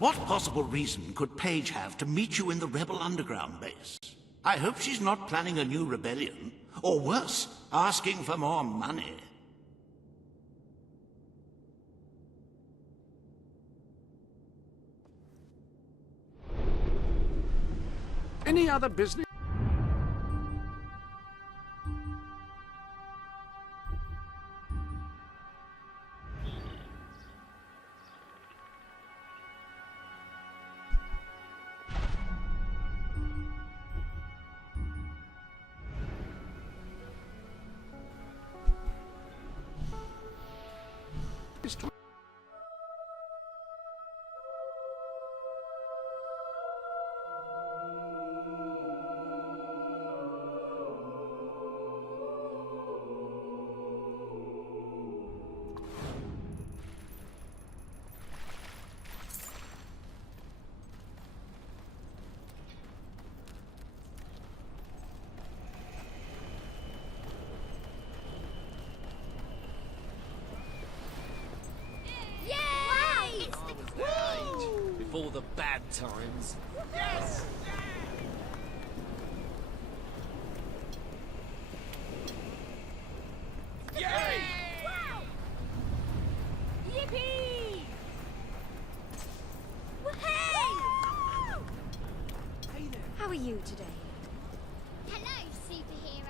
What possible reason could Paige have to meet you in the rebel underground base? I hope she's not planning a new rebellion, or worse, asking for more money. Any other business? Before the bad times. Yes! Yay! Wow! Yippee! Hey! How are you today? Hello, superhero.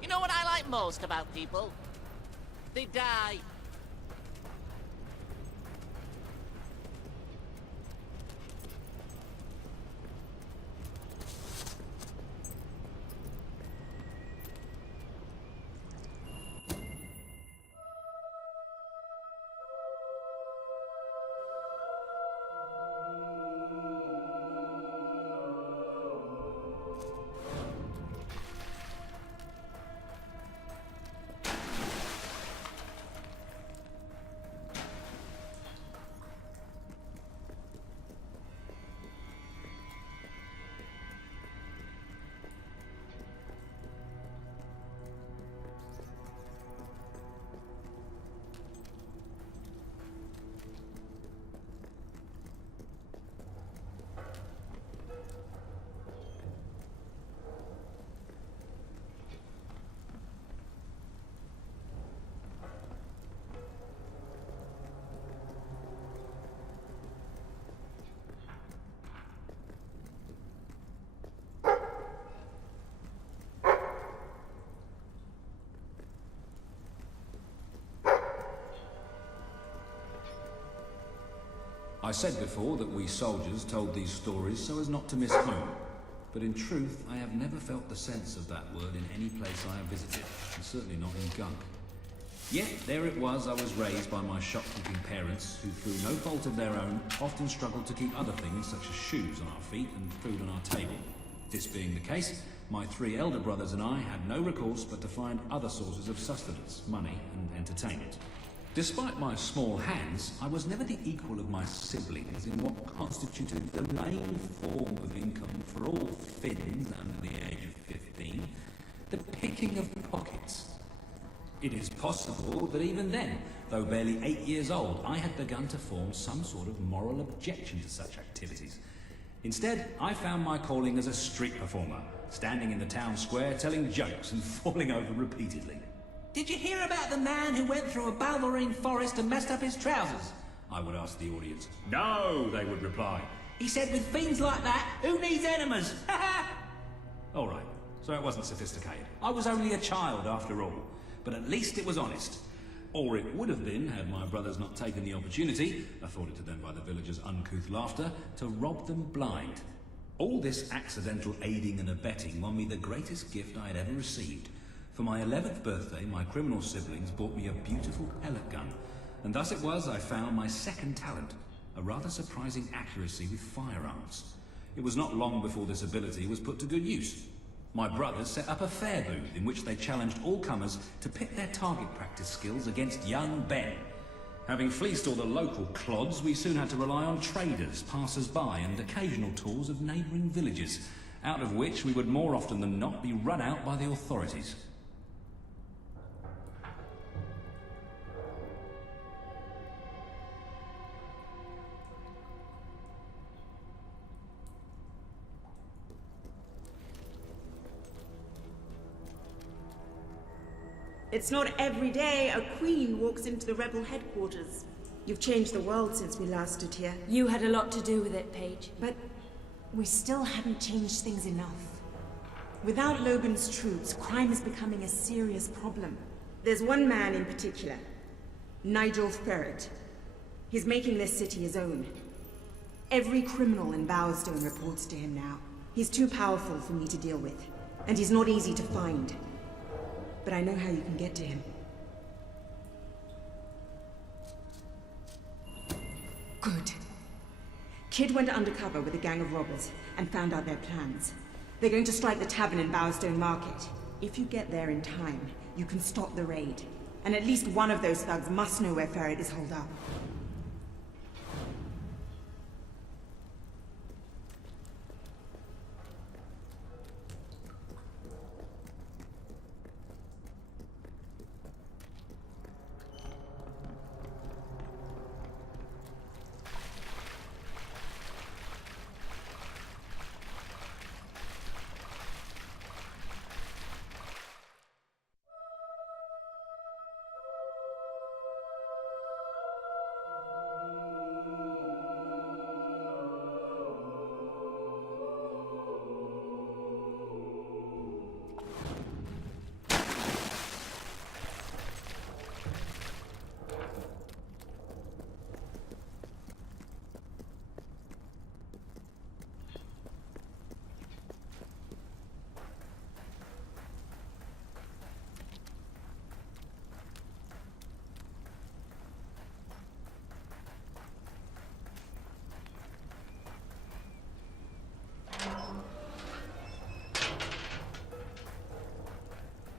You know what I like most about people? They die. I said before that we soldiers told these stories so as not to miss home. But in truth, I have never felt the sense of that word in any place I have visited, and certainly not in Gunk. Yet, there it was I was raised by my shopkeeping parents, who through no fault of their own, often struggled to keep other things such as shoes on our feet and food on our table. This being the case, my 3 elder brothers and I had no recourse but to find other sources of sustenance, money and entertainment. Despite my small hands, I was never the equal of my siblings in what constituted the main form of income for all Finns under the age of 15, the picking of pockets. It is possible that even then, though barely 8 years old, I had begun to form some sort of moral objection to such activities. Instead, I found my calling as a street performer, standing in the town square telling jokes and falling over repeatedly. "Did you hear about the man who went through a balverine forest and messed up his trousers?" I would ask the audience. "No," they would reply. "He said with fiends like that, who needs enemas? Ha ha!" All right, so it wasn't sophisticated. I was only a child after all, but at least it was honest. Or it would have been had my brothers not taken the opportunity, afforded to them by the villagers' uncouth laughter, to rob them blind. All this accidental aiding and abetting won me the greatest gift I had ever received. For my 11th birthday, my criminal siblings bought me a beautiful pellet gun, and thus it was I found my second talent, a rather surprising accuracy with firearms. It was not long before this ability was put to good use. My brothers set up a fair booth in which they challenged all comers to pit their target practice skills against young Ben. Having fleeced all the local clods, we soon had to rely on traders, passers-by and occasional tours of neighbouring villages, out of which we would more often than not be run out by the authorities. It's not every day a queen walks into the rebel headquarters. You've changed the world since we last stood here. You had a lot to do with it, Paige. But we still haven't changed things enough. Without Logan's troops, crime is becoming a serious problem. There's one man in particular, Nigel Ferret. He's making this city his own. Every criminal in Bowstone reports to him now. He's too powerful for me to deal with, and he's not easy to find. But I know how you can get to him. Good. Kid went undercover with a gang of robbers and found out their plans. They're going to strike the tavern in Bowstone Market. If you get there in time, you can stop the raid. And at least one of those thugs must know where Ferret is holed up.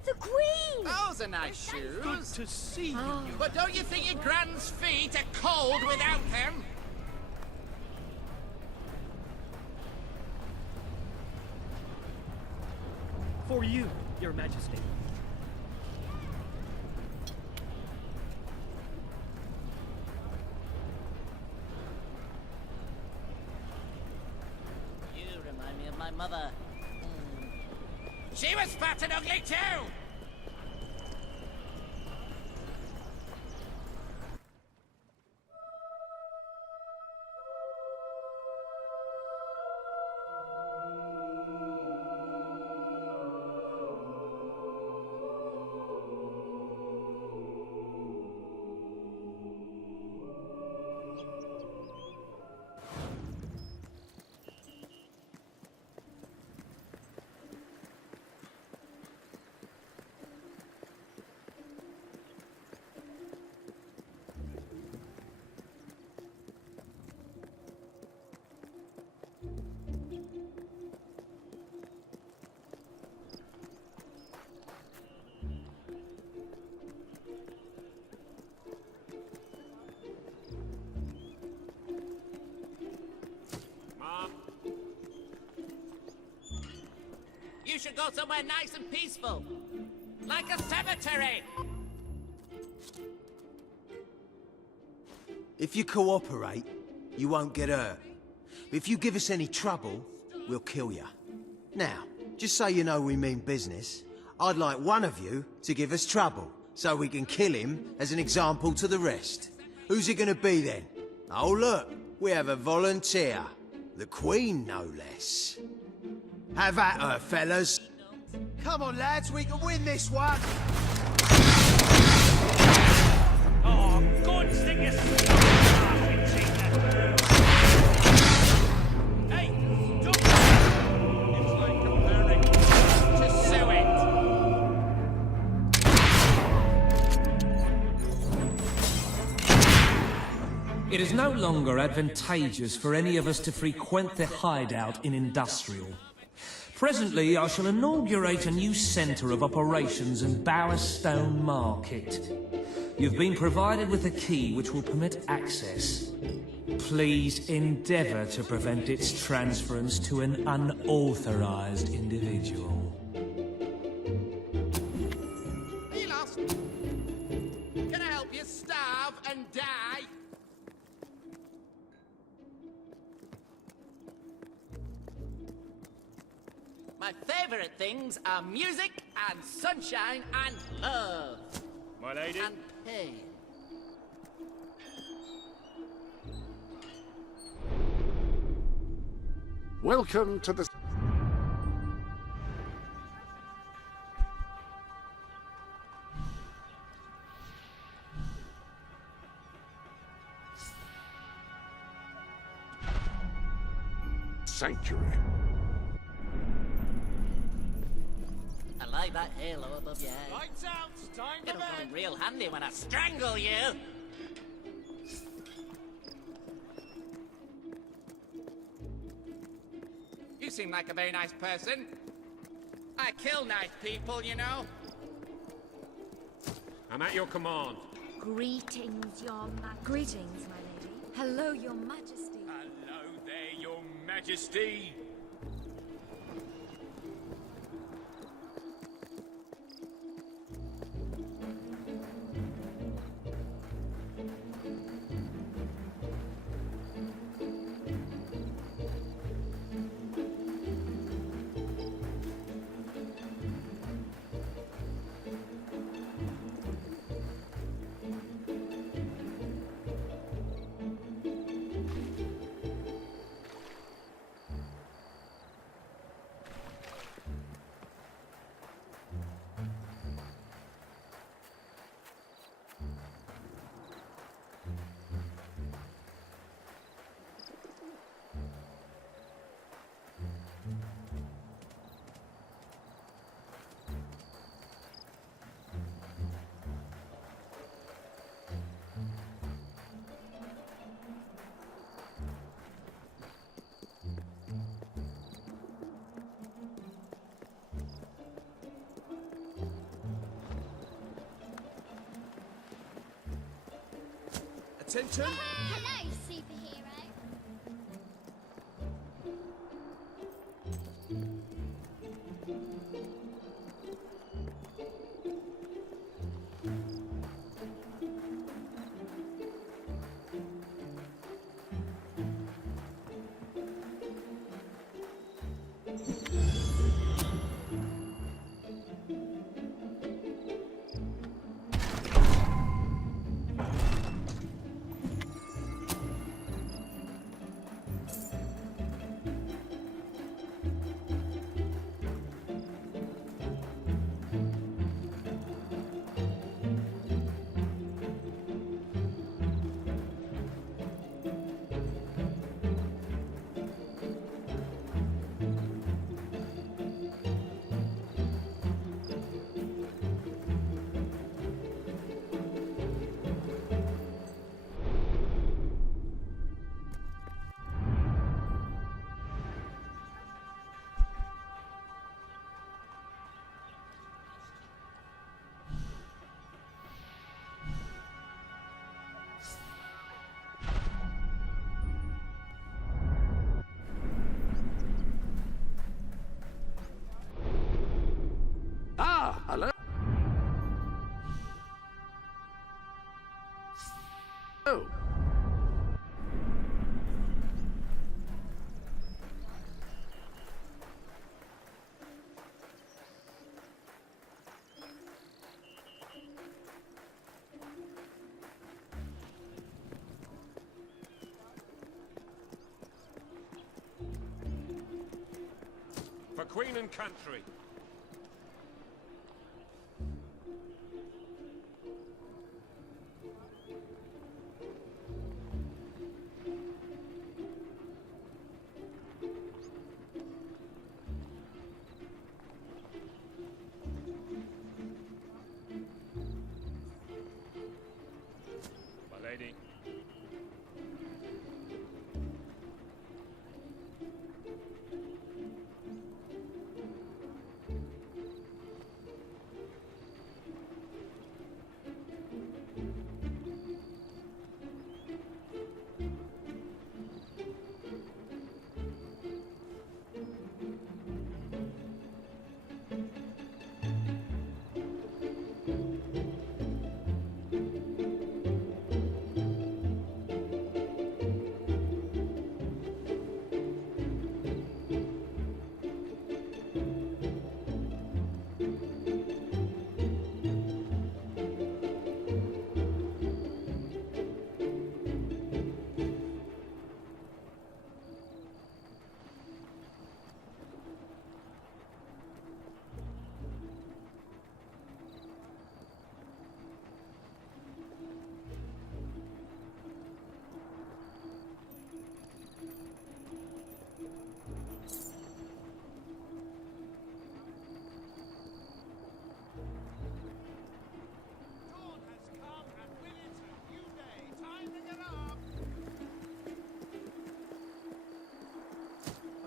The Queen! Those are nice shoes. Good to see you. But don't you think your grand's feet are cold without them? For you, Your Majesty. You remind me of my mother. She was fat and ugly too! You should go somewhere nice and peaceful. Like a cemetery. If you cooperate, you won't get hurt. But if you give us any trouble, we'll kill you. Now, just so you know we mean business, I'd like one of you to give us trouble, so we can kill him as an example to the rest. Who's it gonna be then? Oh look, we have a volunteer. The Queen, no less. Have at her, fellas. Come on, lads, we can win this one. Oh, God, stick your Hey, don't... It's like comparing To suet. It is no longer advantageous for any of us to frequent the hideout in Industrial. Presently, I shall inaugurate a new centre of operations in Bowerstone Market. You've been provided with a key which will permit access. Please endeavour to prevent its transference to an unauthorised individual. He lost. Can I help you starve and die? My favorite things are music and sunshine and love. My lady? And pain. Welcome to the... Sanctuary. I like that halo above your head. Lights out! Time It'll come in real handy when I strangle you. You seem like a very nice person. I kill nice people, you know. I'm at your command. Greetings, Greetings, my lady. Hello, your majesty. Hello there, your majesty. Attention! Hello, superhero. Ah, hello. Oh. For Queen and Country. My lady.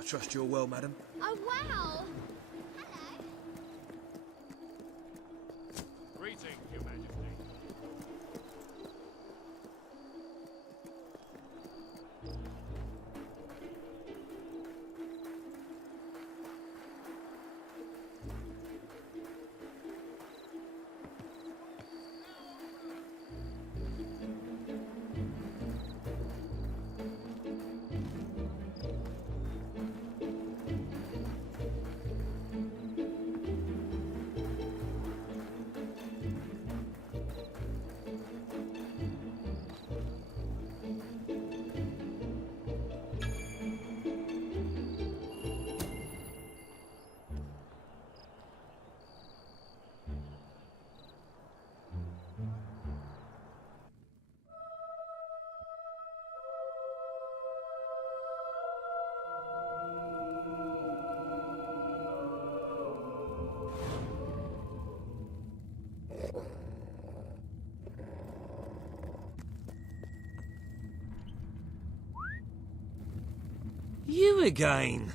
trust you're well, madam. Oh, wow! Greetings, Your Majesty. You again.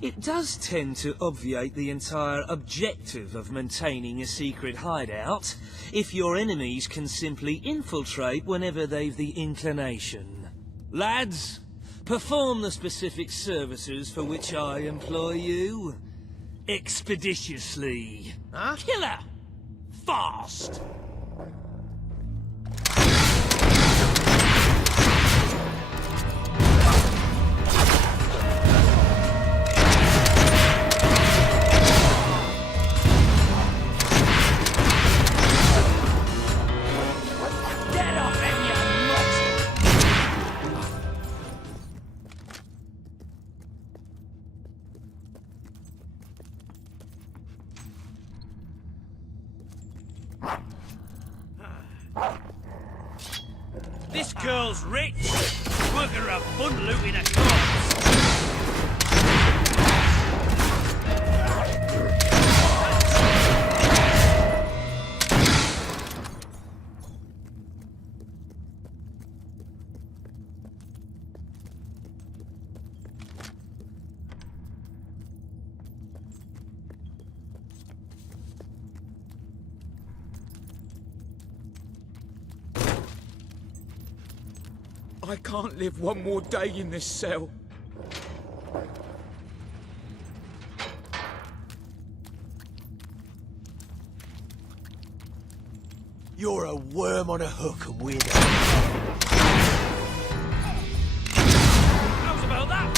It does tend to obviate the entire objective of maintaining a secret hideout if your enemies can simply infiltrate whenever they've the inclination. Lads, perform the specific services for which I employ you. Expeditiously. Huh? Killer! Fast! This girl's rich. Work her a fun looting a corpse. I can't live one more day in this cell. You're a worm on a hook, and we're the... How's about that?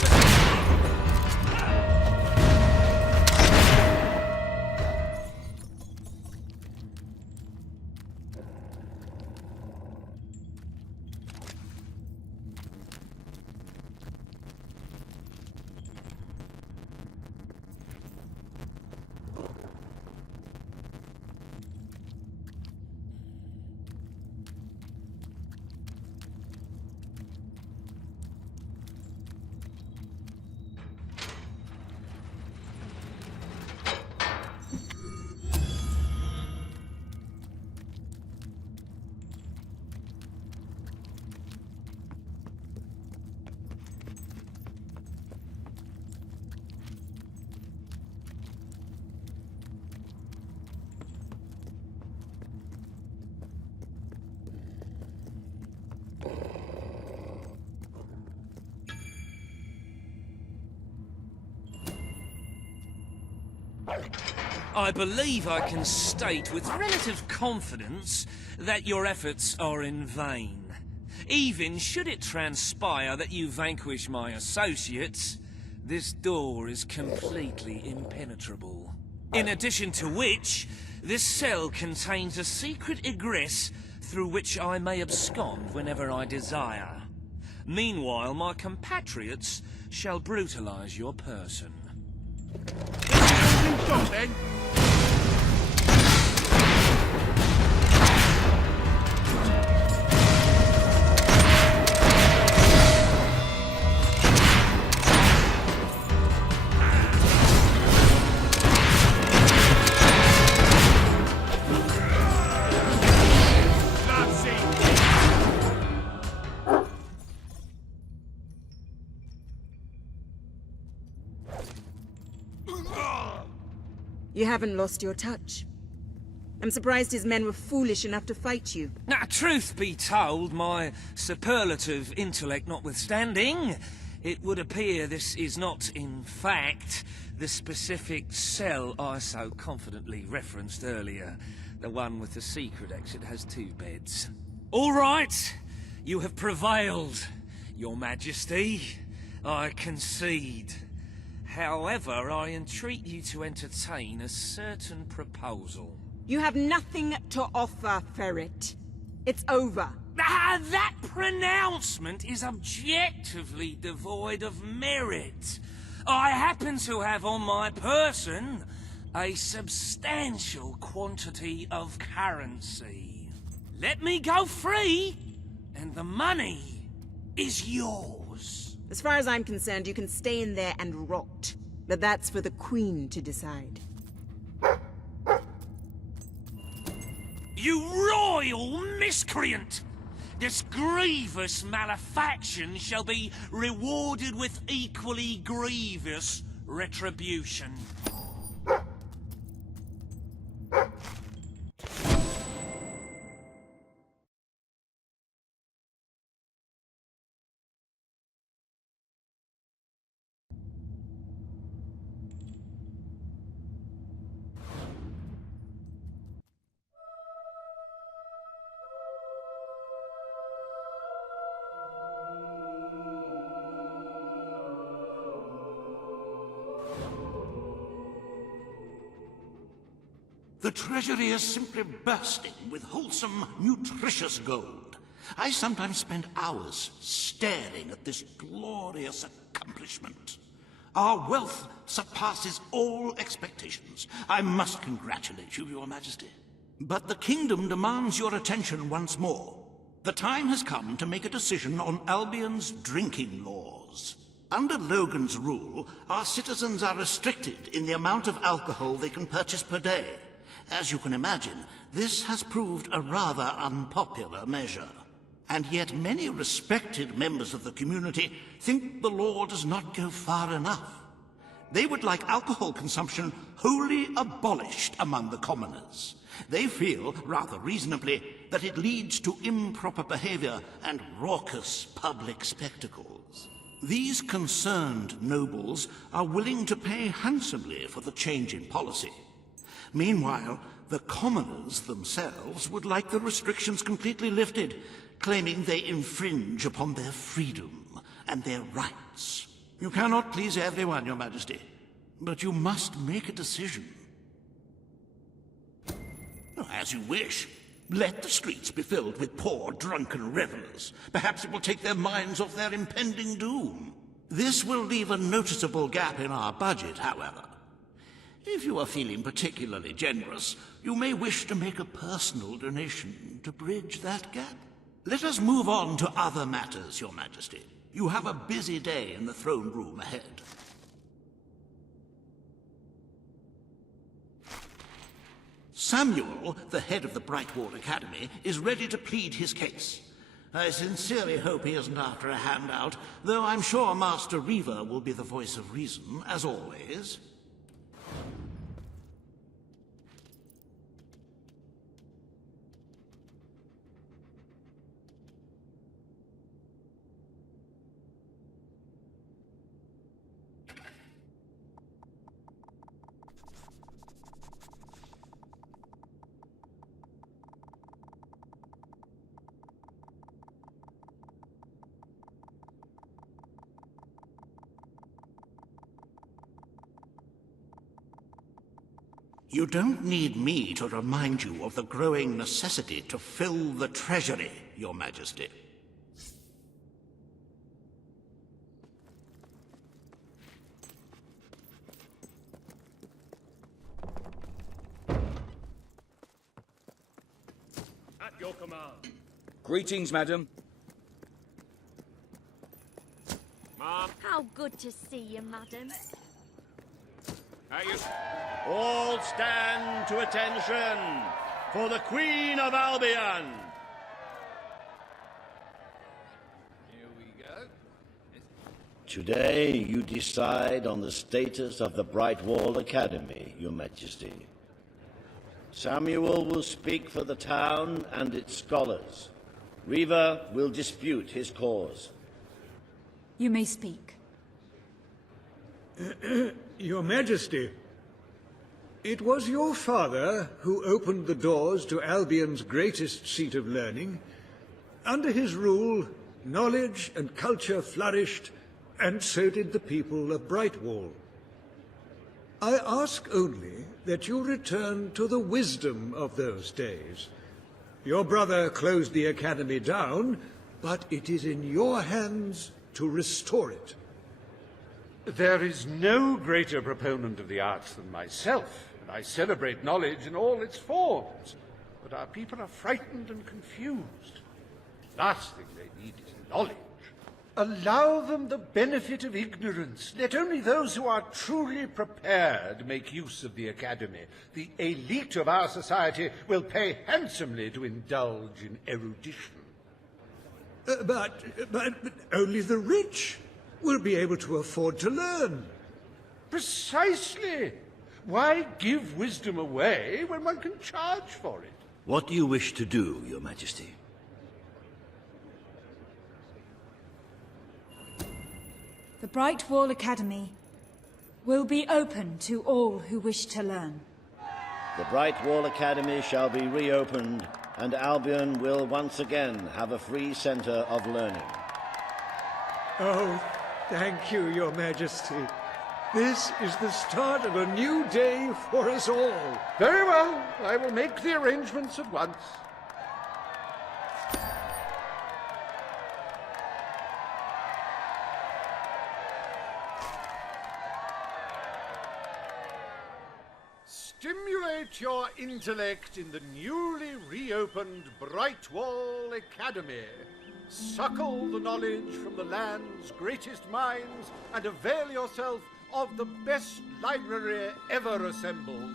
I believe I can state with relative confidence that your efforts are in vain. Even should it transpire that you vanquish my associates, this door is completely impenetrable. In addition to which, this cell contains a secret egress through which I may abscond whenever I desire. Meanwhile, my compatriots shall brutalize your person. Then. You haven't lost your touch. I'm surprised his men were foolish enough to fight you. Now, truth be told, my superlative intellect notwithstanding, it would appear this is not, in fact, the specific cell I so confidently referenced earlier. The one with the secret exit has 2 beds. All right, you have prevailed, Your Majesty. I concede. However, I entreat you to entertain a certain proposal. You have nothing to offer, Ferret. It's over. Ah, that pronouncement is objectively devoid of merit. I happen to have on my person a substantial quantity of currency. Let me go free, and the money is yours. As far as I'm concerned, you can stay in there and rot. But that's for the Queen to decide. You royal miscreant! This grievous malefaction shall be rewarded with equally grievous retribution. The treasury is simply bursting with wholesome, nutritious gold. I sometimes spend hours staring at this glorious accomplishment. Our wealth surpasses all expectations. I must congratulate you, Your Majesty. But the kingdom demands your attention once more. The time has come to make a decision on Albion's drinking laws. Under Logan's rule, our citizens are restricted in the amount of alcohol they can purchase per day. As you can imagine, this has proved a rather unpopular measure. And yet many respected members of the community think the law does not go far enough. They would like alcohol consumption wholly abolished among the commoners. They feel, rather reasonably, that it leads to improper behavior and raucous public spectacles. These concerned nobles are willing to pay handsomely for the change in policy. Meanwhile, the commoners themselves would like the restrictions completely lifted, claiming they infringe upon their freedom and their rights. You cannot please everyone, Your Majesty, but you must make a decision. As you wish. Let the streets be filled with poor, drunken revelers. Perhaps it will take their minds off their impending doom. This will leave a noticeable gap in our budget, however. If you are feeling particularly generous, you may wish to make a personal donation to bridge that gap. Let us move on to other matters, Your Majesty. You have a busy day in the throne room ahead. Samuel, the head of the Brightwall Academy, is ready to plead his case. I sincerely hope he isn't after a handout, though I'm sure Master Reaver will be the voice of reason, as always. You don't need me to remind you of the growing necessity to fill the treasury, Your Majesty. At your command. Greetings, madam. Ma'am. How good to see you, madam. At you. All stand to attention for the Queen of Albion. Here we go. Today you decide on the status of the Brightwall Academy, Your Majesty. Samuel will speak for the town and its scholars. Riva will dispute his cause. You may speak. Your Majesty, it was your father who opened the doors to Albion's greatest seat of learning. Under his rule, knowledge and culture flourished, and so did the people of Brightwall. I ask only that you return to the wisdom of those days. Your brother closed the academy down, but it is in your hands to restore it. There is no greater proponent of the arts than myself, and I celebrate knowledge in all its forms. But our people are frightened and confused. The last thing they need is knowledge. Allow them the benefit of ignorance. Let only those who are truly prepared make use of the academy. The elite of our society will pay handsomely to indulge in erudition. But only the rich will be able to afford to learn. Precisely. Why give wisdom away when one can charge for it? What do you wish to do, Your Majesty? The Brightwall Academy will be open to all who wish to learn. The Brightwall Academy shall be reopened, and Albion will once again have a free centre of learning. Oh, thank you, Your Majesty. This is the start of a new day for us all. Very well. I will make the arrangements at once. Stimulate your intellect in the newly reopened Brightwall Academy. Suckle the knowledge from the land's greatest minds and avail yourself of the best library ever assembled.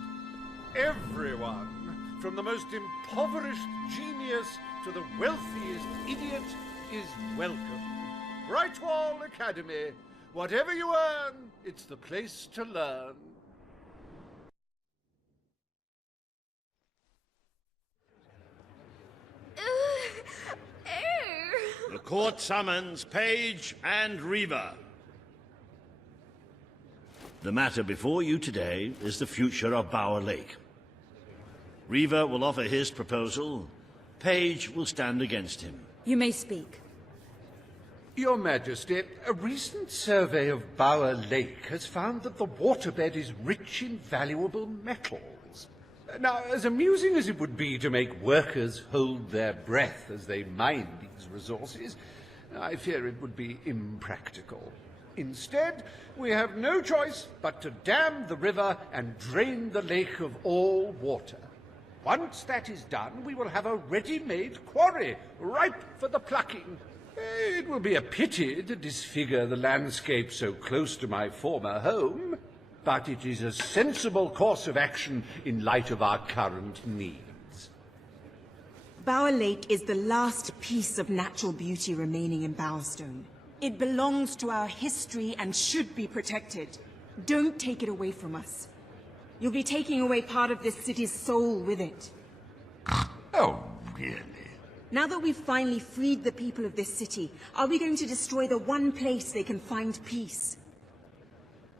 Everyone, from the most impoverished genius to the wealthiest idiot, is welcome. Brightwall Academy. Whatever you earn, it's the place to learn. The court summons Page and Riva. The matter before you today is the future of Bower Lake. Riva will offer his proposal. Page will stand against him. You may speak. Your Majesty, a recent survey of Bower Lake has found that the waterbed is rich in valuable metals. Now, as amusing as it would be to make workers hold their breath as they mine these resources, I fear it would be impractical. Instead, we have no choice but to dam the river and drain the lake of all water. Once that is done, we will have a ready-made quarry, ripe for the plucking. It will be a pity to disfigure the landscape so close to my former home, but it is a sensible course of action in light of our current needs. Bower Lake is the last piece of natural beauty remaining in Bowerstone. It belongs to our history and should be protected. Don't take it away from us. You'll be taking away part of this city's soul with it. Oh, really? Now that we've finally freed the people of this city, are we going to destroy the one place they can find peace?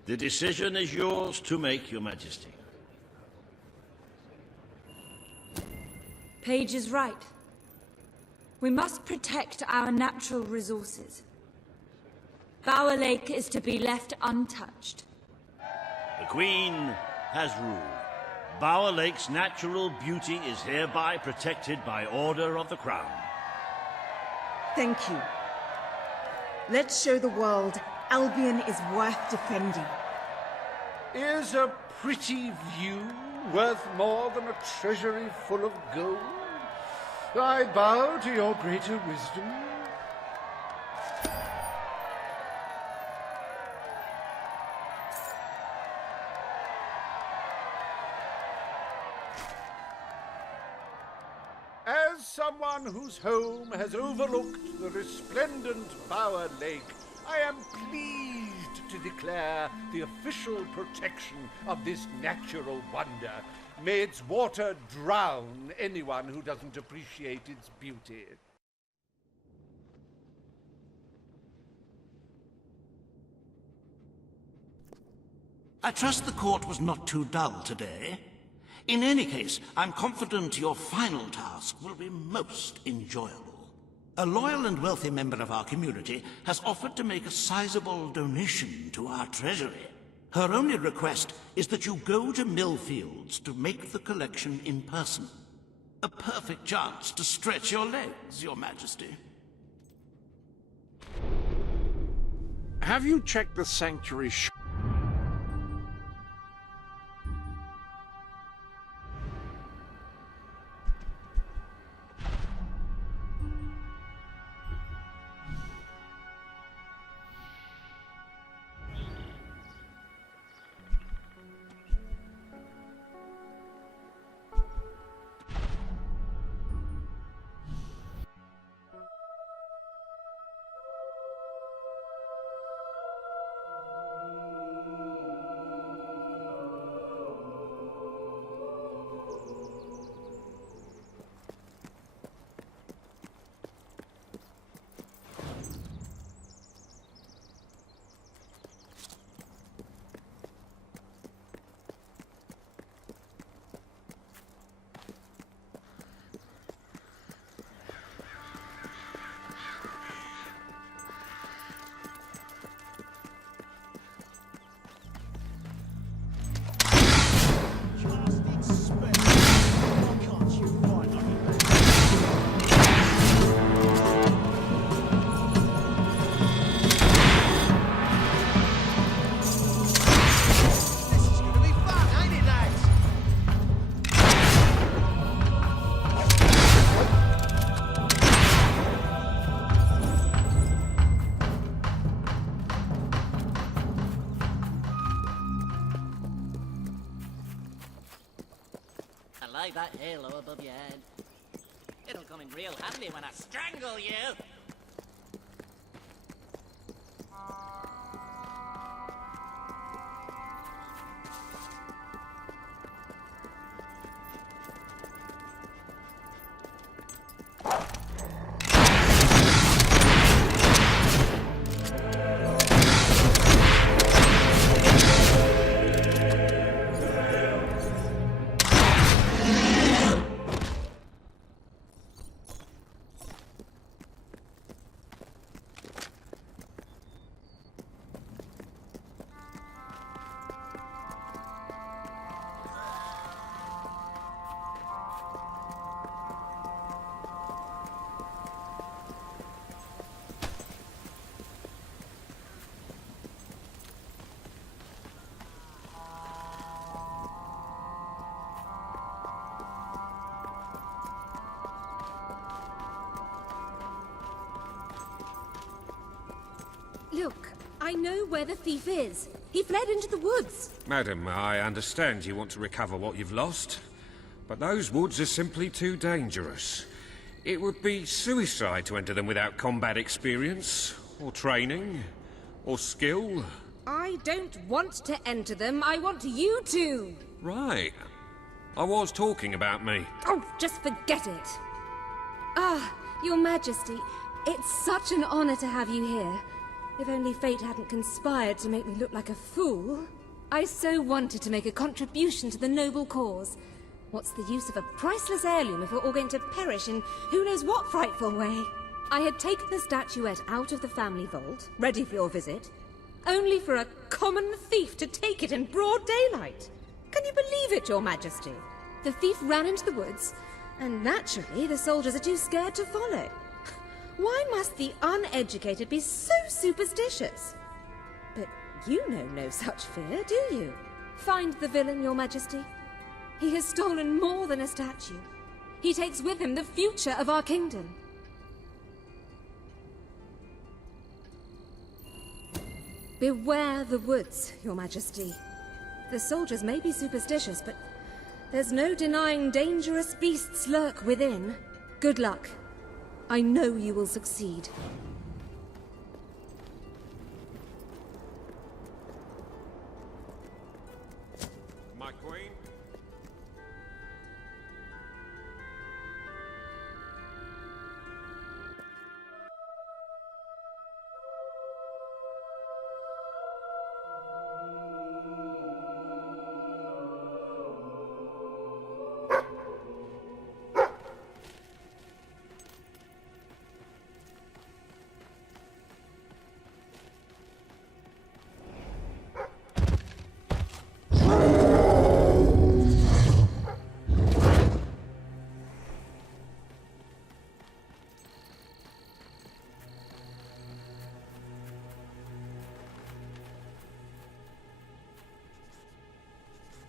The decision is yours to make, Your Majesty. Page is right. We must protect our natural resources. Bower Lake is to be left untouched. The Queen has ruled. Bower Lake's natural beauty is hereby protected by order of the Crown. Thank you. Let's show the world Albion is worth defending. Is a pretty view worth more than a treasury full of gold? I bow to your greater wisdom. As someone whose home has overlooked the resplendent Bower Lake, I am pleased to declare the official protection of this natural wonder. May its water drown anyone who doesn't appreciate its beauty. I trust the court was not too dull today. In any case, I'm confident your final task will be most enjoyable. A loyal and wealthy member of our community has offered to make a sizable donation to our treasury. Her only request is that you go to Millfields to make the collection in person. A perfect chance to stretch your legs, Your Majesty. Have you checked the sanctuary I like that halo above your head. It'll come in real handy when I strangle you. Look, I know where the thief is. He fled into the woods. Madam, I understand you want to recover what you've lost, but those woods are simply too dangerous. It would be suicide to enter them without combat experience, or training, or skill. I don't want to enter them. I want you to. Right. I was talking about me. Oh, just forget it. Ah, Your Majesty, it's such an honor to have you here. If only fate hadn't conspired to make me look like a fool. I so wanted to make a contribution to the noble cause. What's the use of a priceless heirloom if we're all going to perish in who knows what frightful way? I had taken the statuette out of the family vault, ready for your visit, only for a common thief to take it in broad daylight. Can you believe it, Your Majesty? The thief ran into the woods, and naturally the soldiers are too scared to follow. Why must the uneducated be so superstitious? But you know no such fear, do you? Find the villain, Your Majesty. He has stolen more than a statue. He takes with him the future of our kingdom. Beware the woods, Your Majesty. The soldiers may be superstitious, but there's no denying dangerous beasts lurk within. Good luck. I know you will succeed. my queen.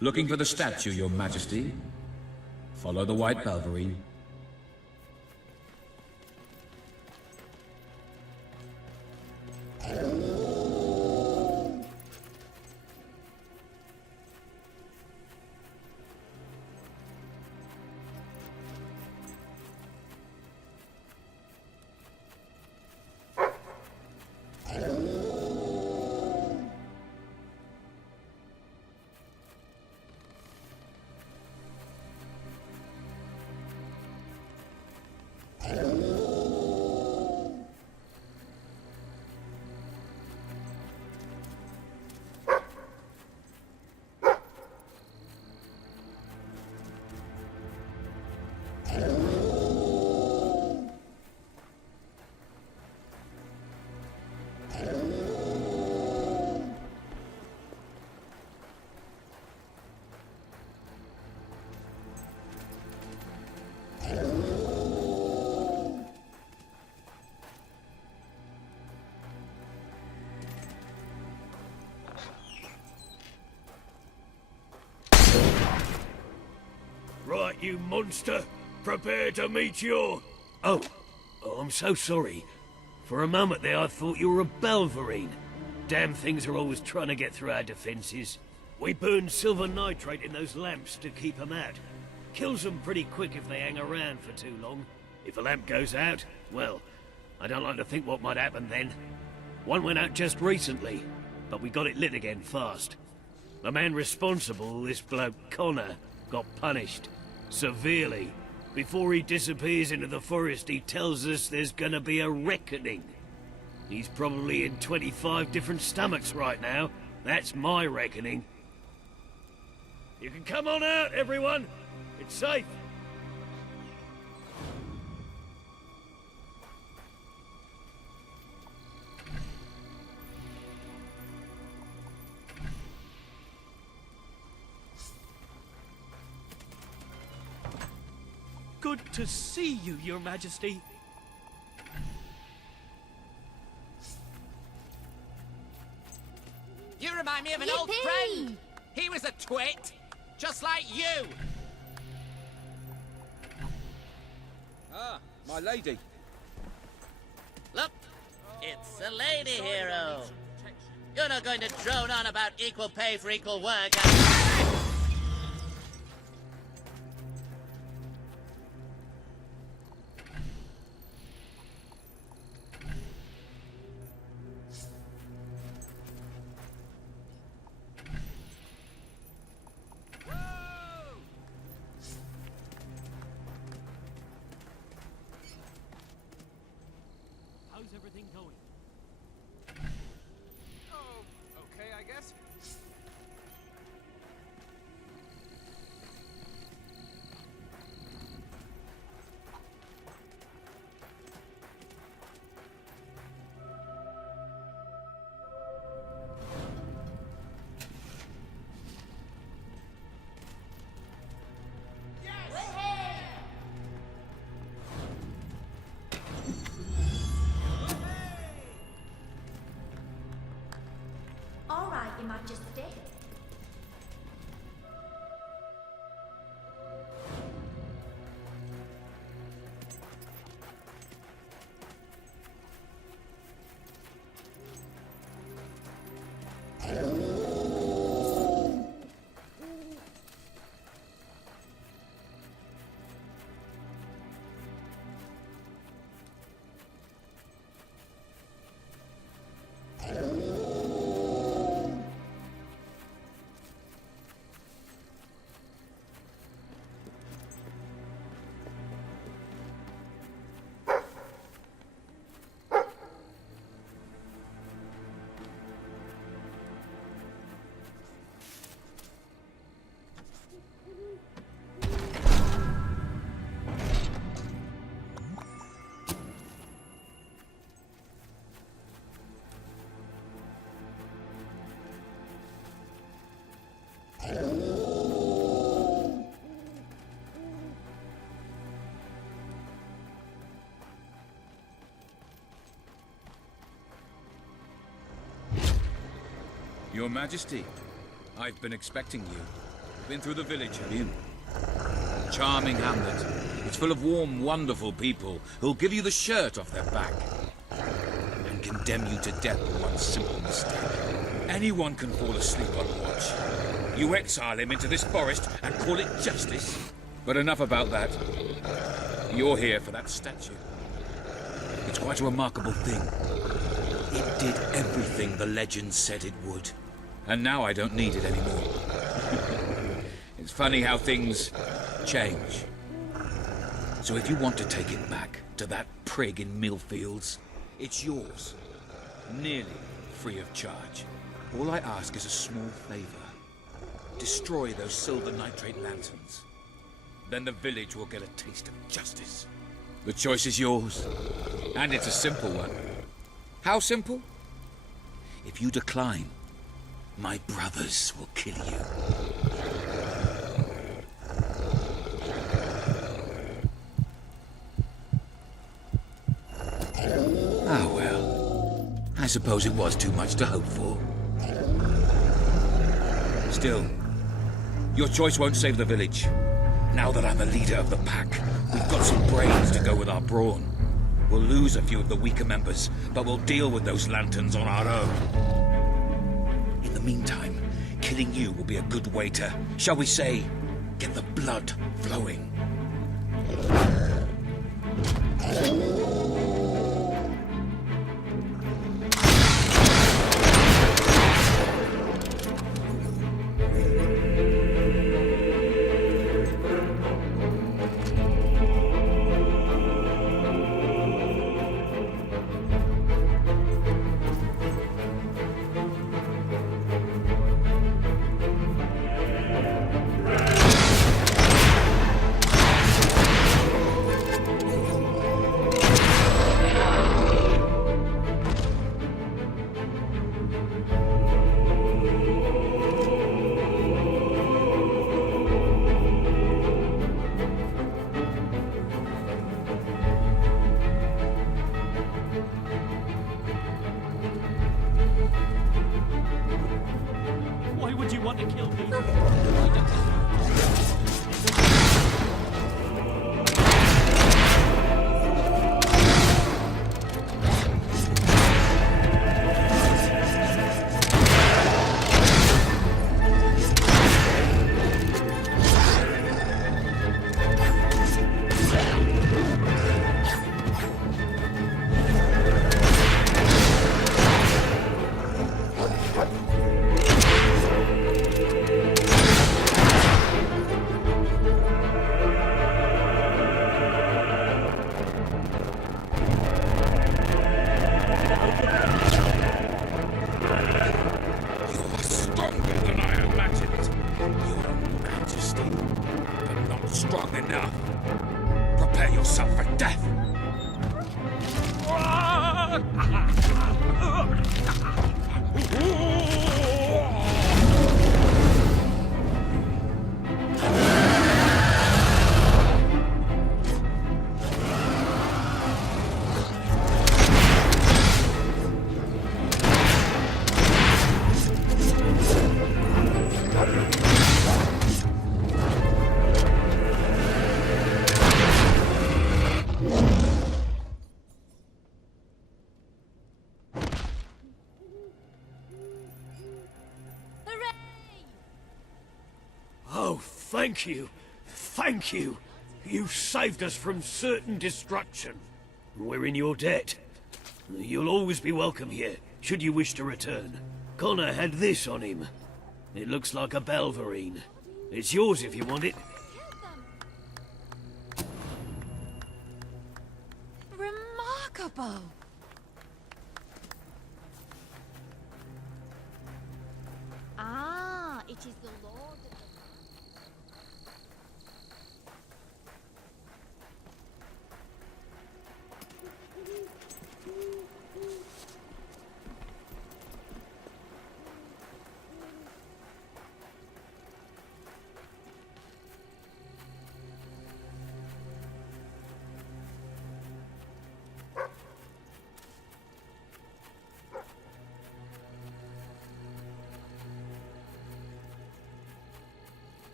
Looking for the statue, Your Majesty? Follow the White Balverine. Right, you monster. Prepare to meet your... Oh, I'm so sorry. For a moment there I thought you were a Balverine. Damn things are always trying to get through our defenses. We burn silver nitrate in those lamps to keep them out. Kills them pretty quick if they hang around for too long. If a lamp goes out, well, I don't like to think what might happen then. One went out just recently, but we got it lit again fast. The man responsible, this bloke Connor, got punished. Severely. Before he disappears into the forest, he tells us there's gonna be a reckoning. He's probably in 25 different stomachs right now. That's my reckoning. You can come on out, everyone. It's safe. Good to see you, Your Majesty. You remind me of an old friend. He was a twit, just like you. Ah, my lady. Look, it's a lady hero. You're not going to drone on about equal pay for equal work. How's everything going? Oh, okay, I guess. Your Majesty, I've been expecting you. Been through the village, have you? Charming hamlet. It's full of warm, wonderful people who'll give you the shirt off their back and condemn you to death for one simple mistake. Anyone can fall asleep on watch. You exile him into this forest and call it justice? But enough about that. You're here for that statue. It's quite a remarkable thing. It did everything the legend said it would. And now I don't need it anymore. It's funny how things change. So if you want to take it back to that prig in Millfields, it's yours. Nearly free of charge. All I ask is a small favor. Destroy those silver nitrate lanterns. Then the village will get a taste of justice. The choice is yours. And it's a simple one. How simple? If you decline, my brothers will kill you. Ah, well. I suppose it was too much to hope for. Still, your choice won't save the village. Now that I'm the leader of the pack, we've got some brains to go with our brawn. We'll lose a few of the weaker members, but we'll deal with those lanterns on our own. In the meantime, killing you will be a good way to, shall we say, get the blood flowing. Why would you want to kill me? Strong enough. Prepare yourself for death. Oh, thank you. Thank you. You saved us from certain destruction. We're in your debt. You'll always be welcome here, should you wish to return. Connor had this on him. It looks like a Belverine. It's yours if you want it. Remarkable! Ah, it is the Lord of the...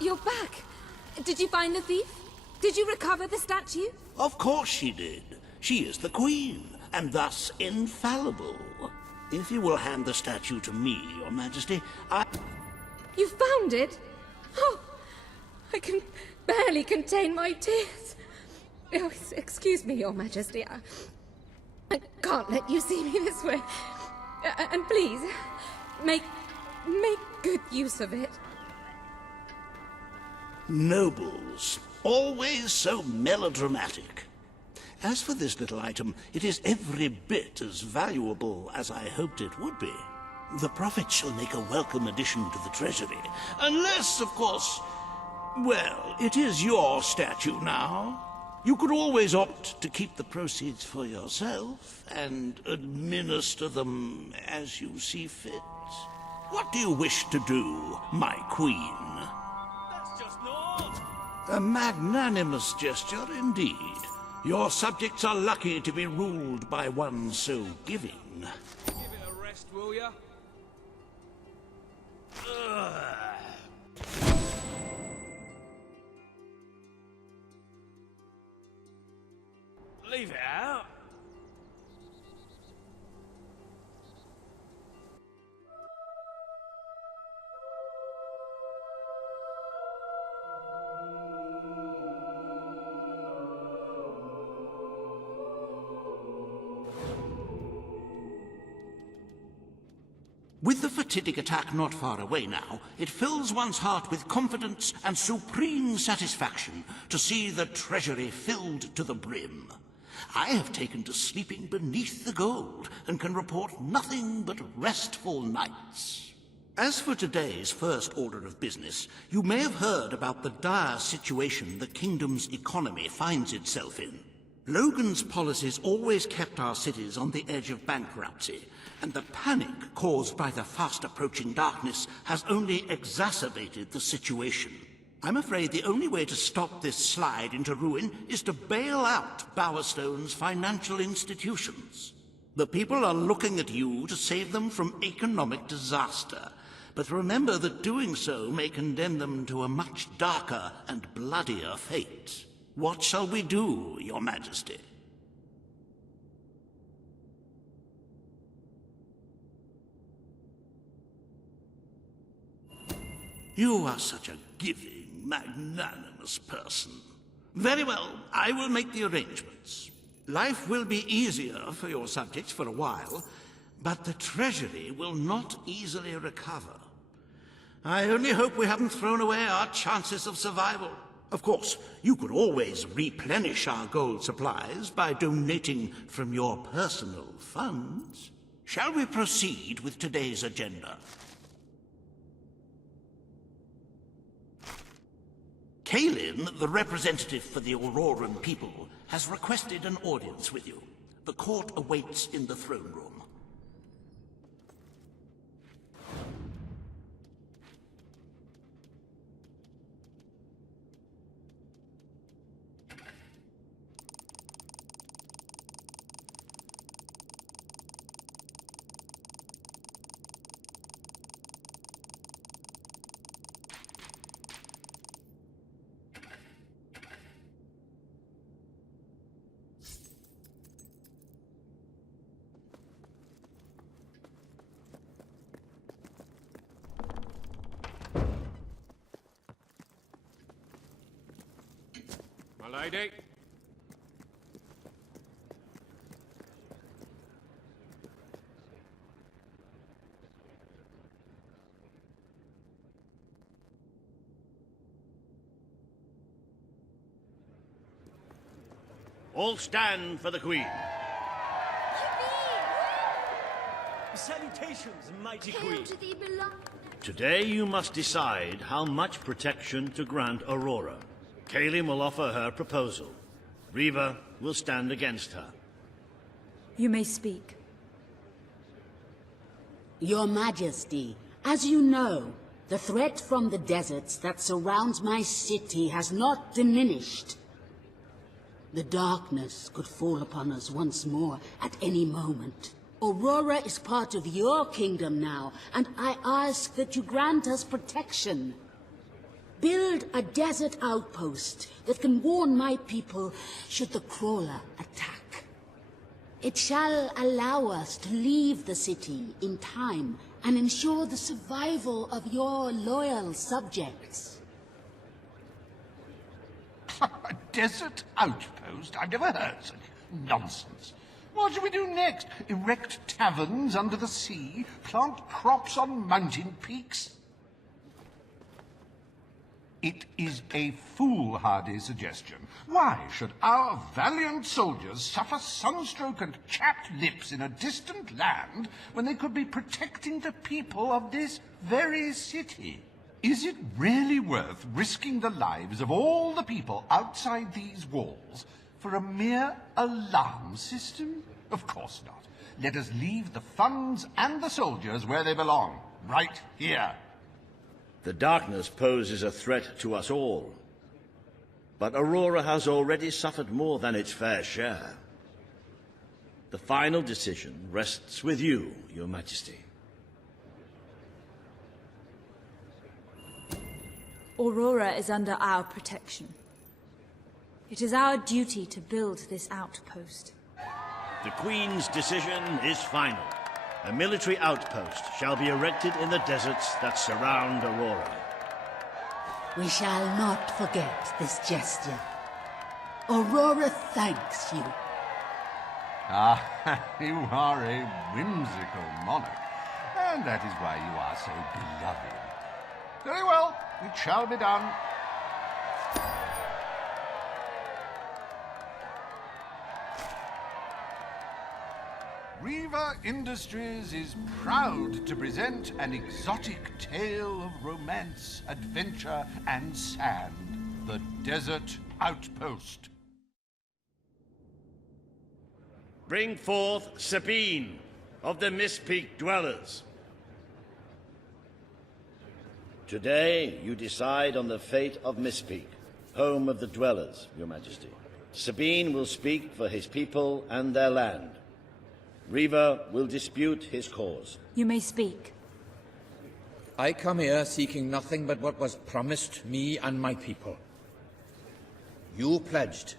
You're back. Did you find the thief? Did you recover the statue? Of course she did. She is the queen, and thus infallible. If you will hand the statue to me, Your Majesty, You found it? Oh, I can barely contain my tears. Oh, excuse me, Your Majesty. I can't let you see me this way. And please, make good use of it. Nobles, always so melodramatic. As for this little item, it is every bit as valuable as I hoped it would be. The profit shall make a welcome addition to the treasury. Unless, of course, well, it is your statue now. You could always opt to keep the proceeds for yourself and administer them as you see fit. What do you wish to do, my queen? That's just not. A magnanimous gesture indeed. Your subjects are lucky to be ruled by one so giving. Give it a rest, will ya? Leave it out. With the fatidic attack not far away now, it fills one's heart with confidence and supreme satisfaction to see the treasury filled to the brim. I have taken to sleeping beneath the gold and can report nothing but restful nights. As for today's first order of business, you may have heard about the dire situation the kingdom's economy finds itself in. Logan's policies always kept our cities on the edge of bankruptcy, and the panic caused by the fast-approaching darkness has only exacerbated the situation. I'm afraid the only way to stop this slide into ruin is to bail out Bowerstone's financial institutions. The people are looking at you to save them from economic disaster, but remember that doing so may condemn them to a much darker and bloodier fate. What shall we do, Your Majesty? You are such a giving, magnanimous person. Very well, I will make the arrangements. Life will be easier for your subjects for a while, but the treasury will not easily recover. I only hope we haven't thrown away our chances of survival. Of course, you could always replenish our gold supplies by donating from your personal funds. Shall we proceed with today's agenda? Kalin, the representative for the Auroran people, has requested an audience with you. The court awaits in the throne room. My lady. All stand for the Queen. Salutations, mighty queen. Today you must decide how much protection to grant Aurora. Kalin will offer her proposal. Riva will stand against her. You may speak. Your Majesty, as you know, the threat from the deserts that surrounds my city has not diminished. The darkness could fall upon us once more at any moment. Aurora is part of your kingdom now, and I ask that you grant us protection. Build a desert outpost that can warn my people should the crawler attack. It shall allow us to leave the city in time and ensure the survival of your loyal subjects. A desert outpost? I've never heard such nonsense. What shall we do next? Erect taverns under the sea? Plant crops on mountain peaks? It is a foolhardy suggestion. Why should our valiant soldiers suffer sunstroke and chapped lips in a distant land when they could be protecting the people of this very city? Is it really worth risking the lives of all the people outside these walls for a mere alarm system? Of course not. Let us leave the funds and the soldiers where they belong, right here. The darkness poses a threat to us all. But Aurora has already suffered more than its fair share. The final decision rests with you, Your Majesty. Aurora is under our protection. It is our duty to build this outpost. The Queen's decision is final. A military outpost shall be erected in the deserts that surround Aurora. We shall not forget this gesture. Aurora thanks you. Ah, you are a whimsical monarch, and that is why you are so beloved. Very well, it shall be done. Reaver Industries is proud to present an exotic tale of romance, adventure, and sand. The Desert Outpost. Bring forth Sabine of the Mist Peak Dwellers. Today, you decide on the fate of Mist Peak, home of the Dwellers, Your Majesty. Sabine will speak for his people and their land. Reaver will dispute his cause. You may speak. I come here seeking nothing but what was promised me and my people. You pledged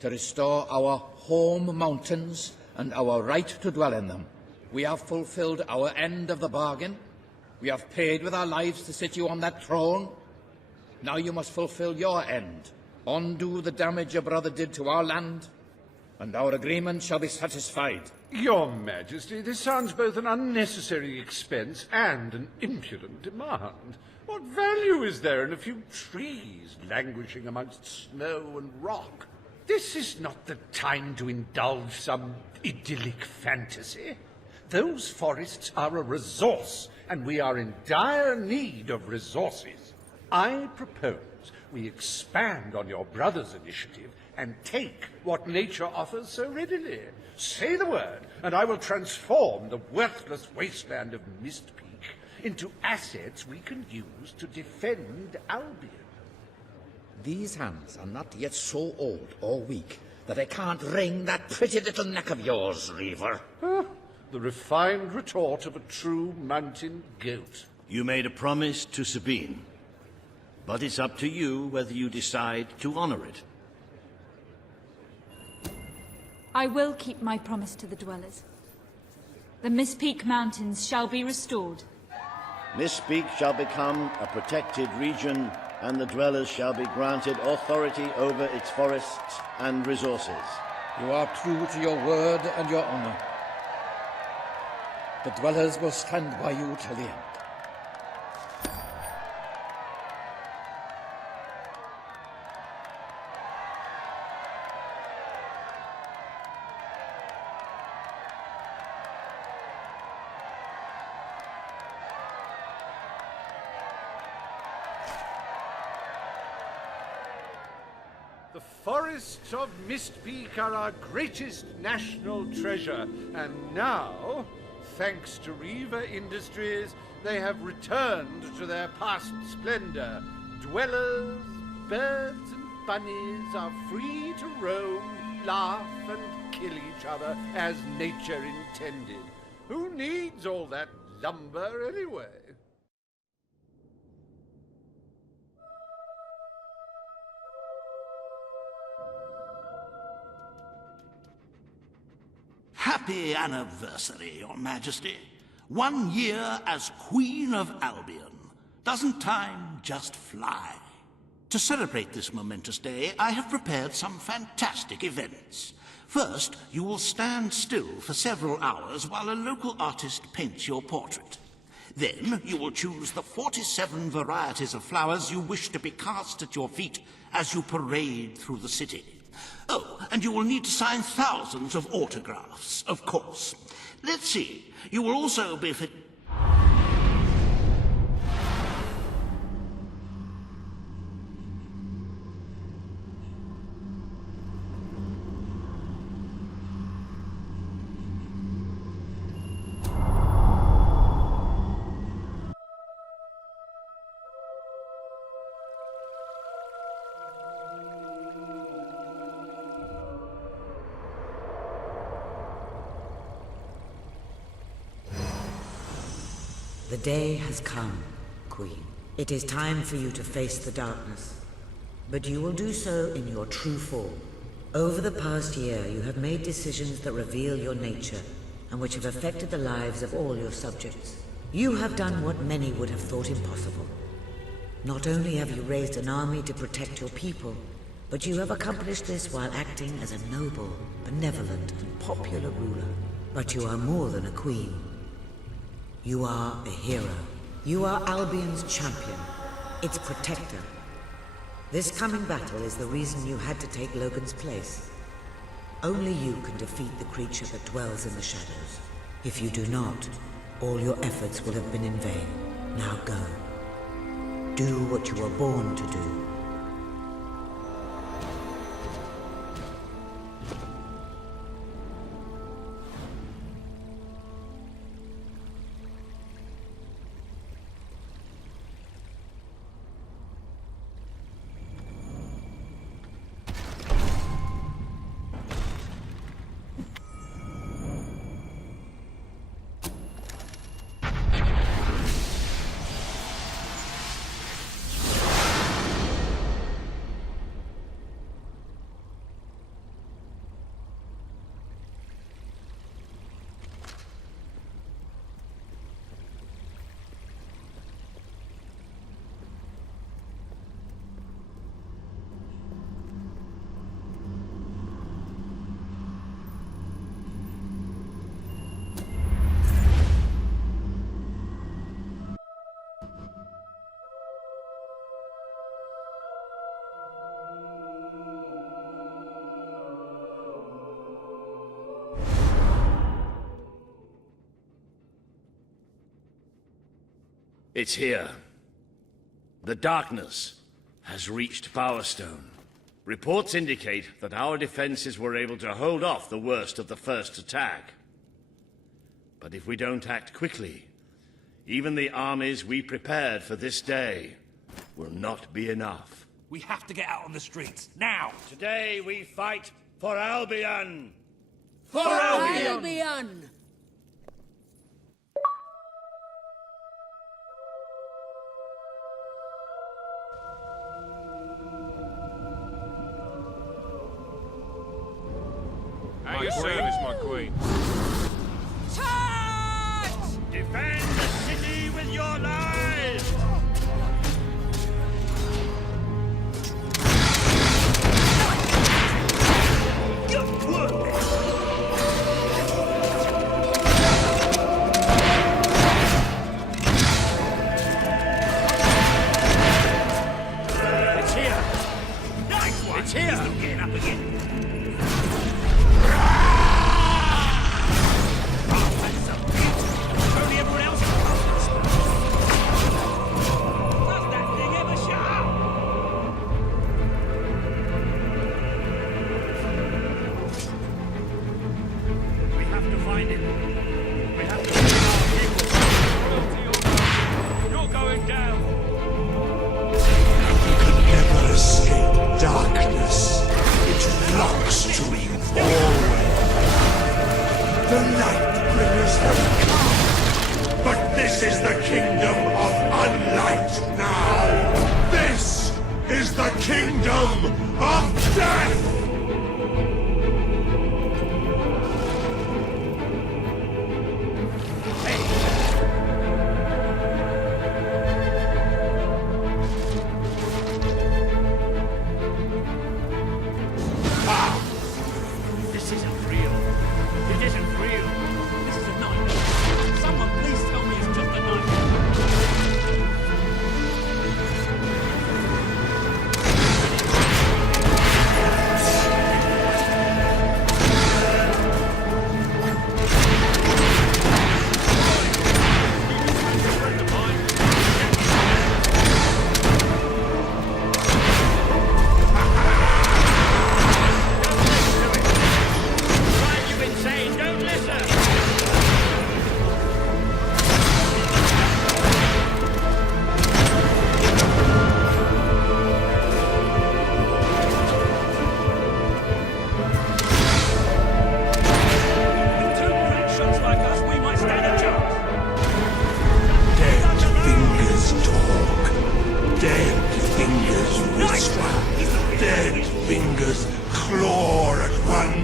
to restore our home mountains and our right to dwell in them. We have fulfilled our end of the bargain. We have paid with our lives to sit you on that throne. Now you must fulfill your end. Undo the damage your brother did to our land, and our agreement shall be satisfied. Your Majesty, this sounds both an unnecessary expense and an impudent demand. What value is there in a few trees languishing amongst snow and rock? This is not the time to indulge some idyllic fantasy. Those forests are a resource, and we are in dire need of resources. I propose we expand on your brother's initiative and take what nature offers so readily. Say the word, and I will transform the worthless wasteland of Mist Peak into assets we can use to defend Albion. These hands are not yet so old or weak that I can't wring that pretty little neck of yours, Reaver. The refined retort of a true mountain goat. You made a promise to Sabine, but it's up to you whether you decide to honor it. I will keep my promise to the Dwellers. The Mist Peak Mountains shall be restored. Mist Peak shall become a protected region, and the Dwellers shall be granted authority over its forests and resources. You are true to your word and your honor. The Dwellers will stand by you till the end. The forests of Mist Peak are our greatest national treasure, and now, thanks to Reaver Industries, they have returned to their past splendor. Dwellers, birds, and bunnies are free to roam, laugh, and kill each other as nature intended. Who needs all that lumber anyway? Happy anniversary, Your Majesty. 1 year as Queen of Albion. Doesn't time just fly? To celebrate this momentous day, I have prepared some fantastic events. First, you will stand still for several hours while a local artist paints your portrait. Then, you will choose the 47 varieties of flowers you wish to be cast at your feet as you parade through the city. Oh, and you will need to sign thousands of autographs, of course. Let's see, you will also be fit... The day has come, Queen. It is time for you to face the darkness. But you will do so in your true form. Over the past year, you have made decisions that reveal your nature, and which have affected the lives of all your subjects. You have done what many would have thought impossible. Not only have you raised an army to protect your people, but you have accomplished this while acting as a noble, benevolent, and popular ruler. But you are more than a queen. You are a hero. You are Albion's champion, its protector. This coming battle is the reason you had to take Logan's place. Only you can defeat the creature that dwells in the shadows. If you do not, all your efforts will have been in vain. Now go. Do what you were born to do. It's here. The darkness has reached Bowerstone. Reports indicate that our defenses were able to hold off the worst of the first attack. But if we don't act quickly, even the armies we prepared for this day will not be enough. We have to get out on the streets, now! Today we fight for Albion! For Albion! At your service, my queen. Defend the city with your lives! It's here! Nice one! It's here! He's not getting up again.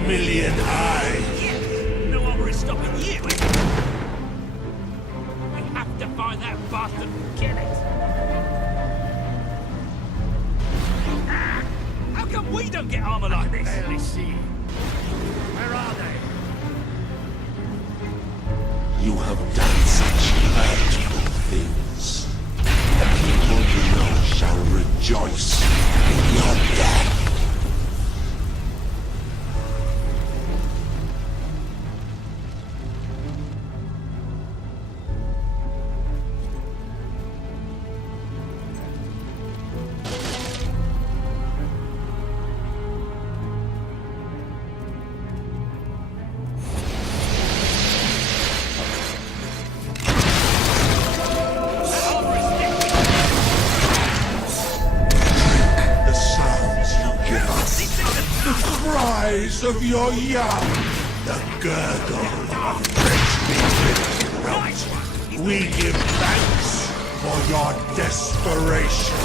million eyes. No armor is stopping you. We have to find that bastard and kill it. How come we don't get armor like this? I barely see it. Where are they? You have done such hurtful things. The people you know shall rejoice in your death. Of your young, the gurgle of richly living throat. We give thanks for your desperation.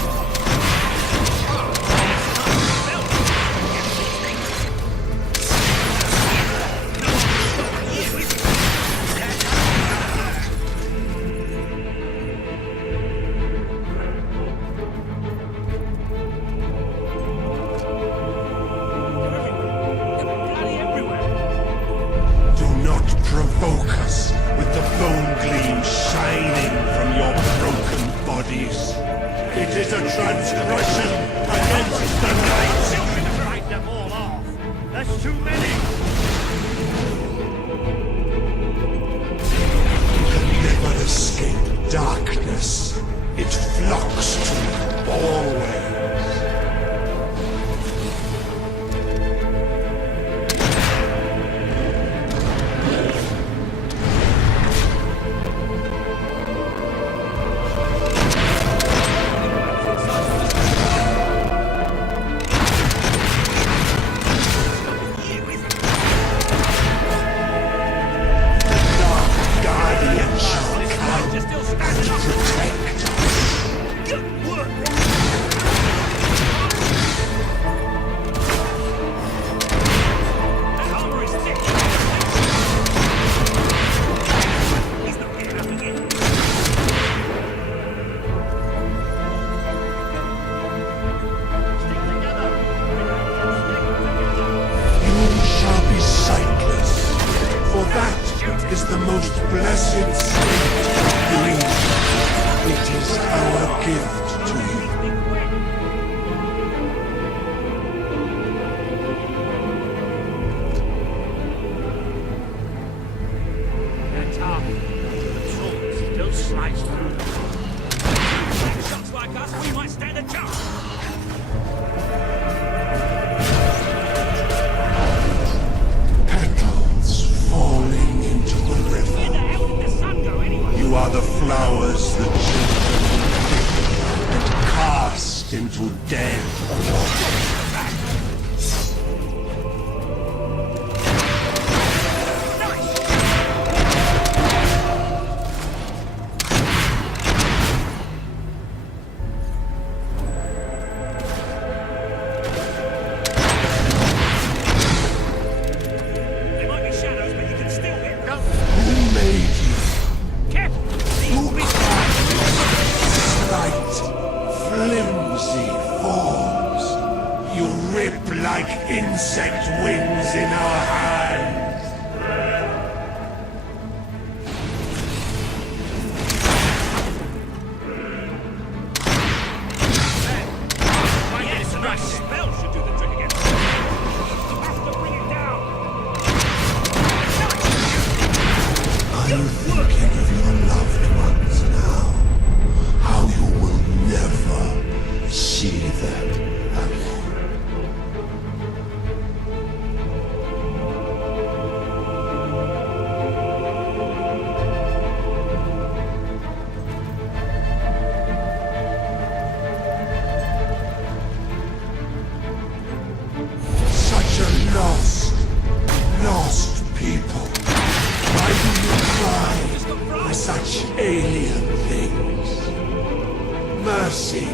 Mercy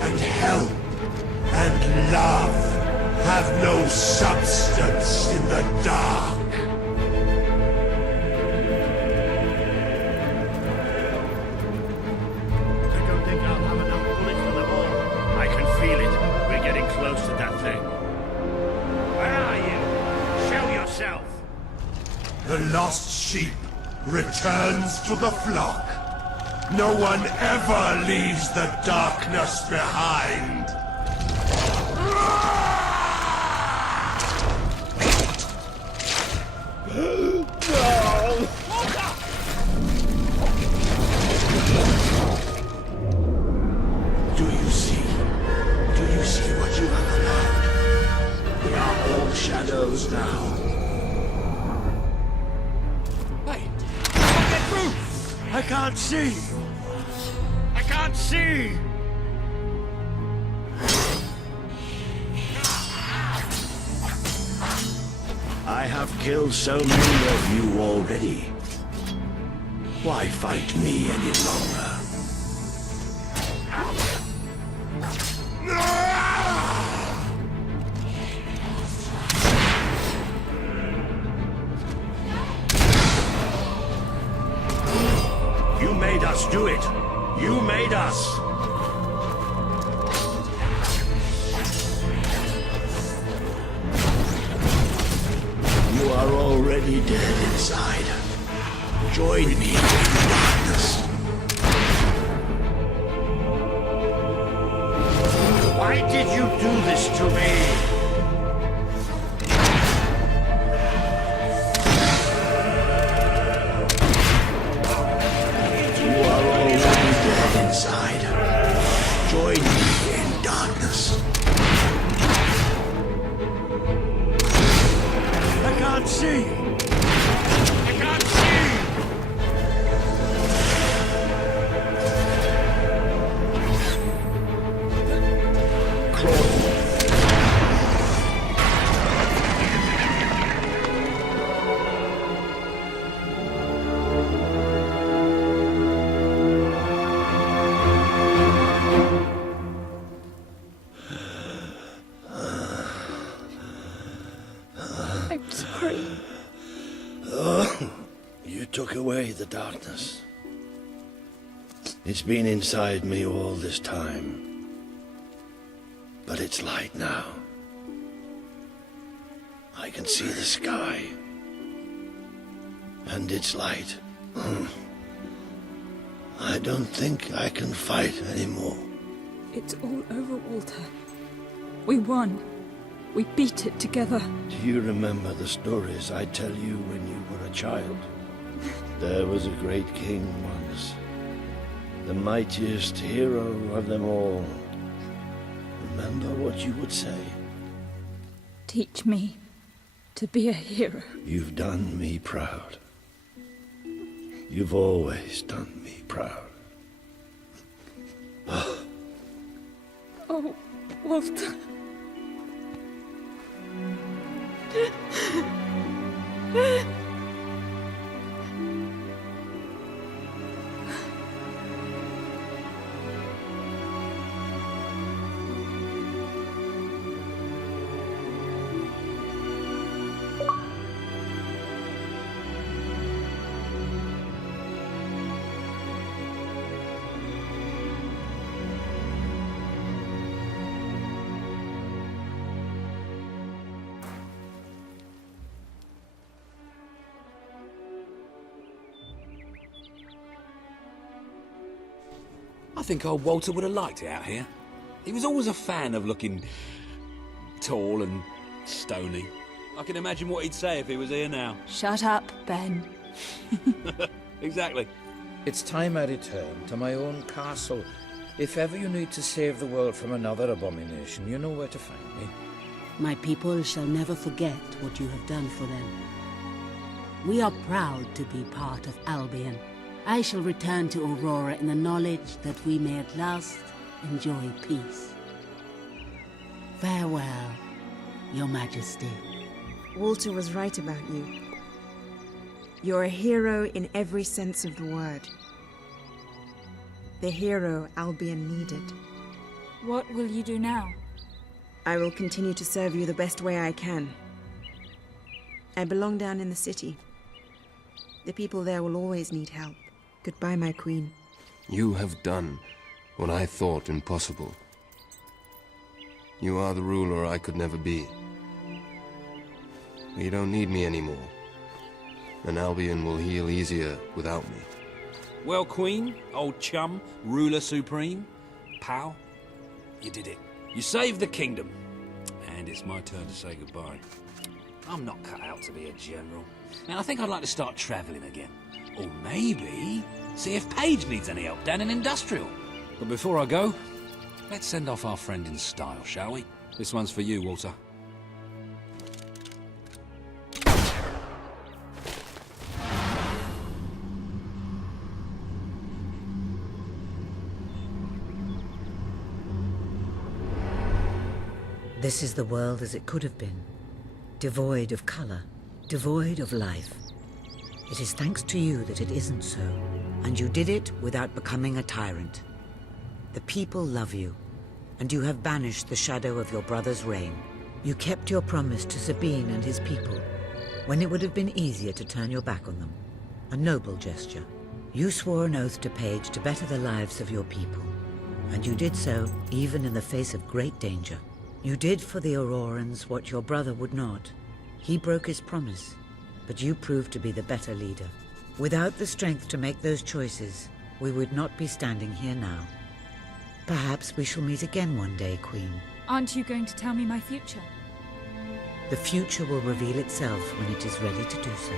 and help and love have no substance in the dark. I don't think I'll have enough bullets for them all. I can feel it. We're getting close to that thing. Where are you? Show yourself! The lost sheep returns to the flock. No one ever leaves the darkness behind. Do you see? Do you see what you have allowed? We are all shadows now. I can't see! I can't see! I have killed so many of you already. Why fight me any longer? You made us do it. You made us. You are already dead inside. Join me in the darkness. Why did you do this to me? Inside. Join me in darkness. I can't see! I can't see! I'm sorry. Oh, you took away the darkness. It's been inside me all this time. But it's light now. I can see the sky. And it's light. I don't think I can fight anymore. It's all over, Walter. We won. We beat it together. Do you remember the stories I tell you when you were a child? There was a great king once. The mightiest hero of them all. Remember what you would say? Teach me to be a hero. You've done me proud. You've always done me proud. Oh, Walter. I think old Walter would have liked it out here. He was always a fan of looking tall and stony. I can imagine what he'd say if he was here now. Shut up, Ben. Exactly. It's time I return to my own castle. If ever you need to save the world from another abomination, you know where to find me. My people shall never forget what you have done for them. We are proud to be part of Albion. I shall return to Aurora in the knowledge that we may at last enjoy peace. Farewell, Your Majesty. Walter was right about you. You're a hero in every sense of the word. The hero Albion needed. What will you do now? I will continue to serve you the best way I can. I belong down in the city. The people there will always need help. Goodbye, my queen. You have done what I thought impossible. You are the ruler I could never be. You don't need me anymore, and Albion will heal easier without me. Well, Queen, old chum, ruler supreme, pal, you did it. You saved the kingdom, and it's my turn to say goodbye. I'm not cut out to be a general, and I think I'd like to start travelling again. Or maybe see if Paige needs any help down in Industrial. But before I go, let's send off our friend in style, shall we? This one's for you, Walter. This is the world as it could have been. Devoid of color, devoid of life. It is thanks to you that it isn't so, and you did it without becoming a tyrant. The people love you, and you have banished the shadow of your brother's reign. You kept your promise to Sabine and his people, when it would have been easier to turn your back on them. A noble gesture. You swore an oath to Paige to better the lives of your people, and you did so even in the face of great danger. You did for the Aurorans what your brother would not. He broke his promise, but you proved to be the better leader. Without the strength to make those choices, we would not be standing here now. Perhaps we shall meet again one day, Queen. Aren't you going to tell me my future? The future will reveal itself when it is ready to do so.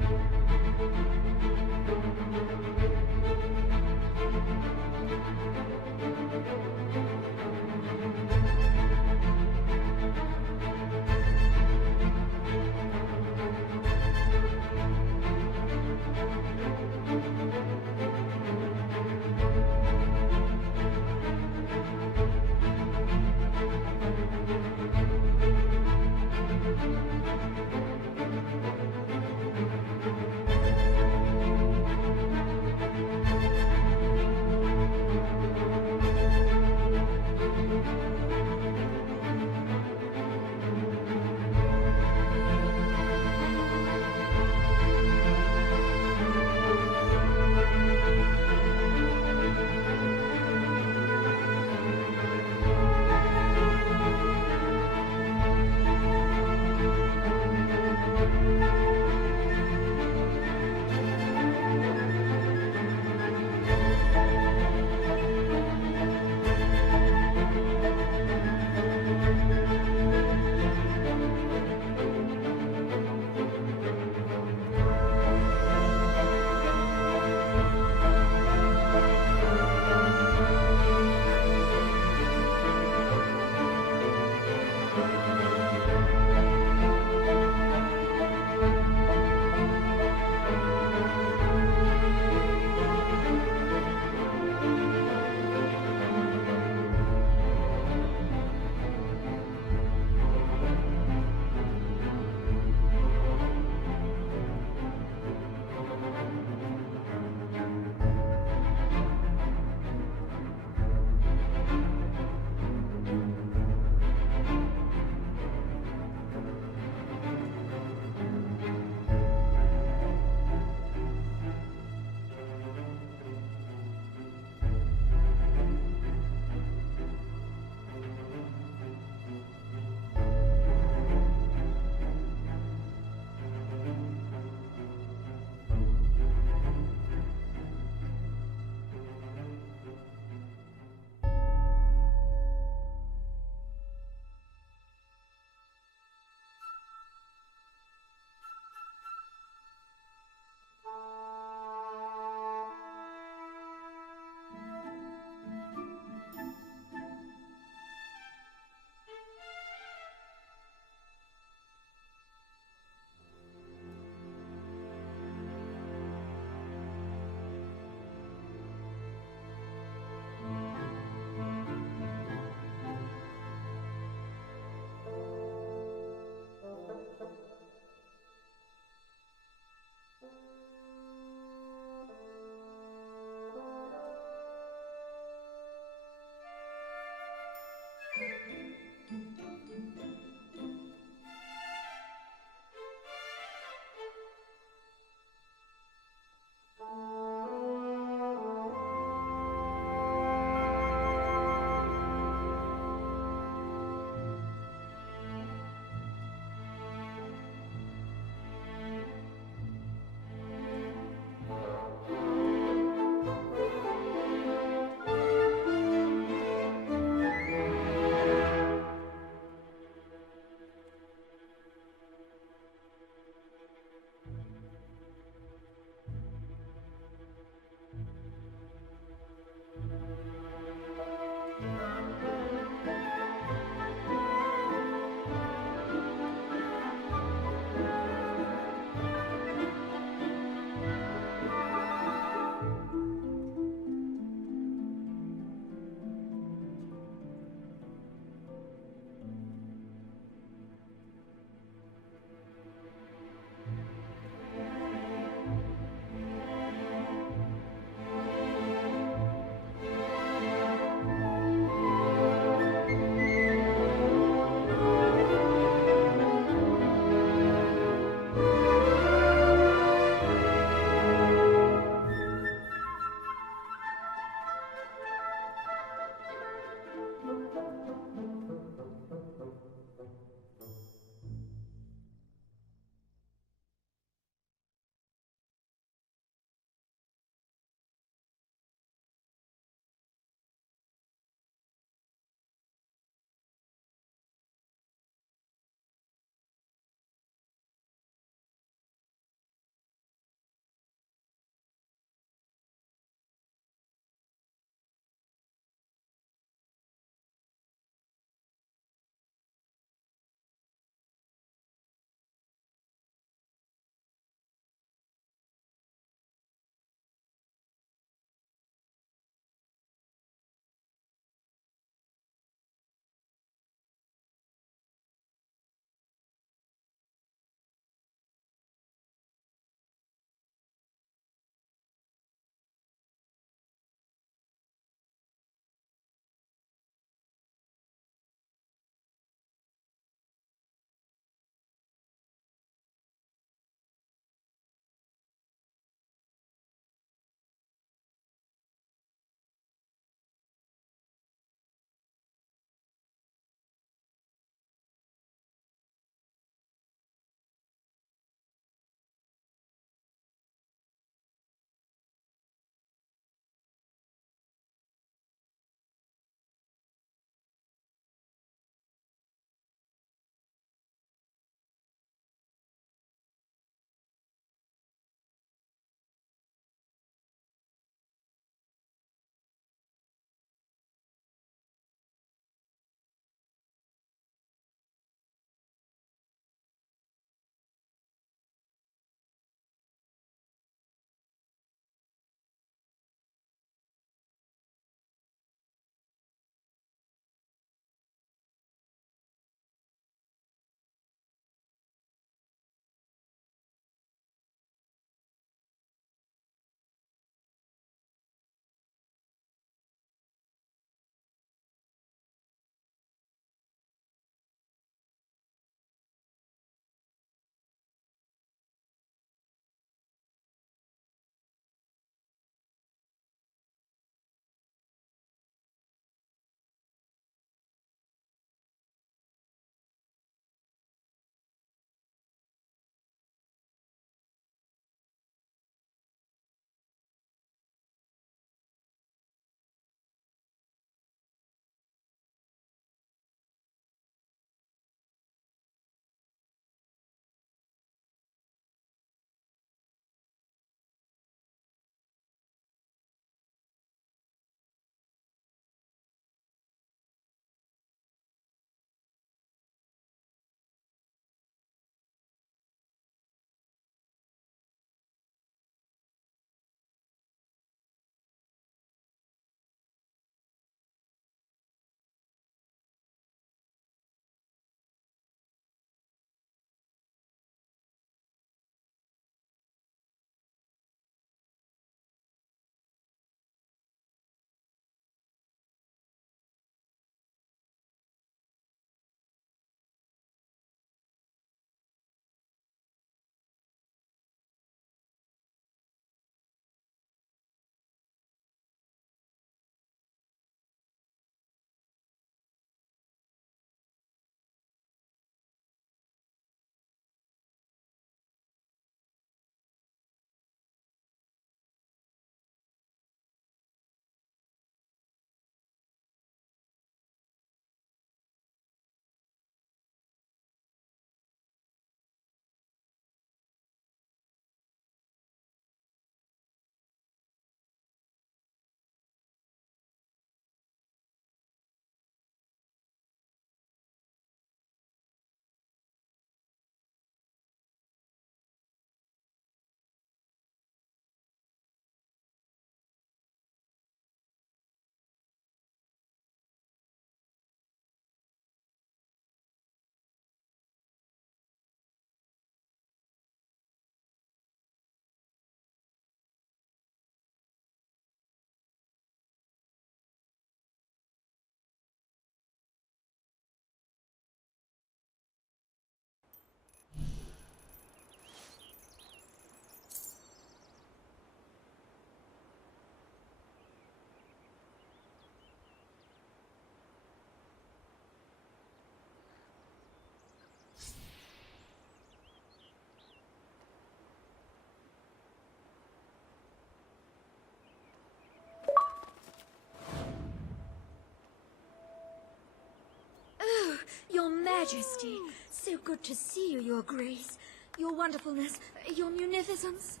Majesty, so good to see you, Your Grace. Your wonderfulness, your munificence.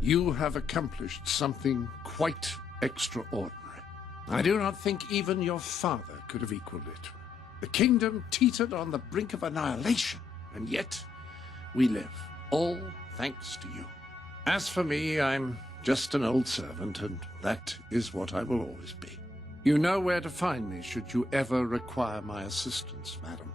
You have accomplished something quite extraordinary. I do not think even your father could have equaled it. The kingdom teetered on the brink of annihilation, and yet we live, all thanks to you. As for me, I'm just an old servant, and that is what I will always be. You know where to find me should you ever require my assistance, madam.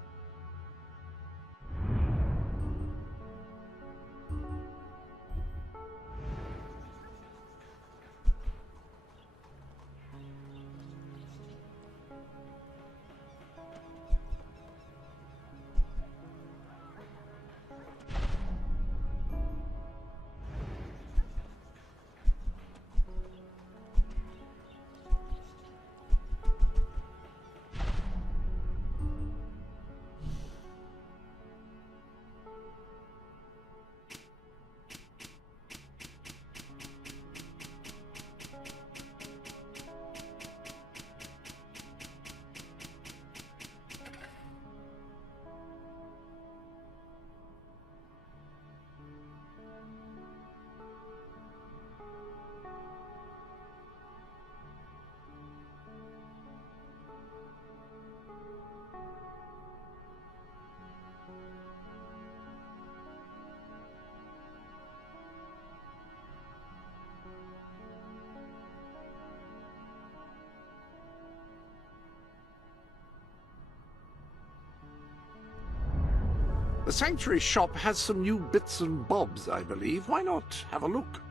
The Sanctuary shop has some new bits and bobs, I believe. Why not have a look?